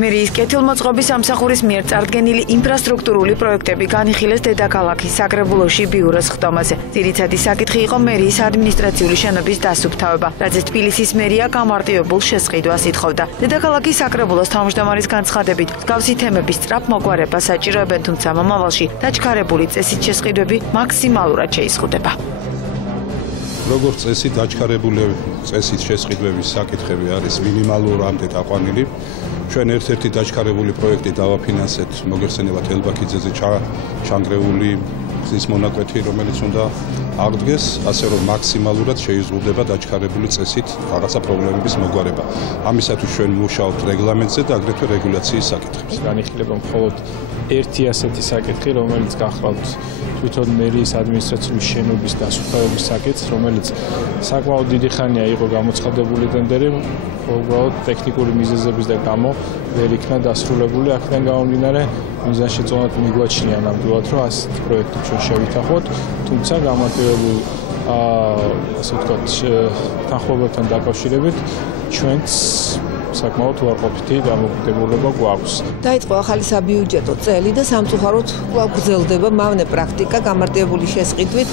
მერიის კეთილმოწყობის სამსახურის მიერ წარდგენილი ინფრასტრუქტურული პროექტები განიხილეს დედაქალაქის საკრებულოში ბიუროს ხდომაზე. ძირითადი საკითხი იყო მერიის ადმინისტრაციული შენობის დასუფთავება, რაზეც თბილისის მერია გამარტივებულ შესყიდვას ითხოვდა. დედაქალაქის საკრებულოს თავმჯდომარის განცხადებით, მსგავსი თემების სწრაფმოგვარება საჭიროებენ, თუმცა მომავალში დაჩქარებული წესით შესყიდვები მაქსიმალურად შეიზღუდება. როგორც წესი დაჩქარებული წესით შესყიდვების საკითხები არის მინიმალურამდე დაყვანილი. ჩვენ ერთ-ერთი დაჩქარებული პროექტი დავაფინანსეთ მოგეხსენებათ ელბაქიძეზე ჩანგრეული გზის მონაკვეთი, რომელიც უნდა აღდგეს, ასე რომ მაქსიმალურად შეიზღუდება დაჩქარებული წესით რაღაცა პრობლემების მოგვარება. ამისათვის ჩვენ მუშაობთ რეგლამენტზე და აგრეთვე რეგულაციის საკითხებზე. განიხილება მხოლოდ ერთი ასეთი საკითხი, რომელიც გახლავთ თვითონ მერიის ადმინისტრაციული შენობის დასუფთავების საკითხს, რომელიც საკმაოდ დიდი ხანია იყო გამოცხადებული ტენდერი, უბრალოდ ტექნიკური მიზეზების და გამო ვერ იქნა დასრულებული. აქედან გამომდინარე, მიზანშეწონად მიგვაჩნია ნამდვილად, რომ ასეთ პროექტი ჩვენ შევითანხმოთ, თუმცა გამარტივებულ ასე ვთქვათ, თანხმობებთან დაკავშირებით ჩვენც საკმაოდ უარყოფითი დამოკიდებულება გვაქვს. დაიწყო ახალი საბიუჯეტო წელი და სამწუხაროდ კვლავ გრძელდება მავნე პრაქტიკა გამარტივებული შესყიდვით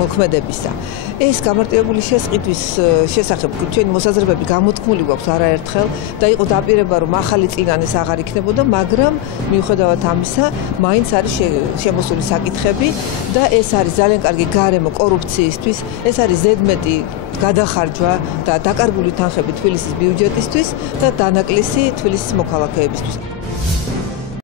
მოქმედებისა. ეს გამარტივებული შესყიდვის შესახებ ჩვენი მოსაზრებები გამოთქმული გვაქვს არაერთხელ და იყო დაპირება, რომ ახალი წიგნის აღარ იქნებოდა, მაგრამ მიუხედავად ამისა, მაინც არის შემოსული საკითხები და ეს არის ძალიან კარგი გარემო კორუფციისთვის, ეს არის ზედმეტი გადახარჯვა და დაკარგული თანხები თბილისის ბიუჯეტისთვის და დანაკლისი თბილისის მოქალაქეებისთვის.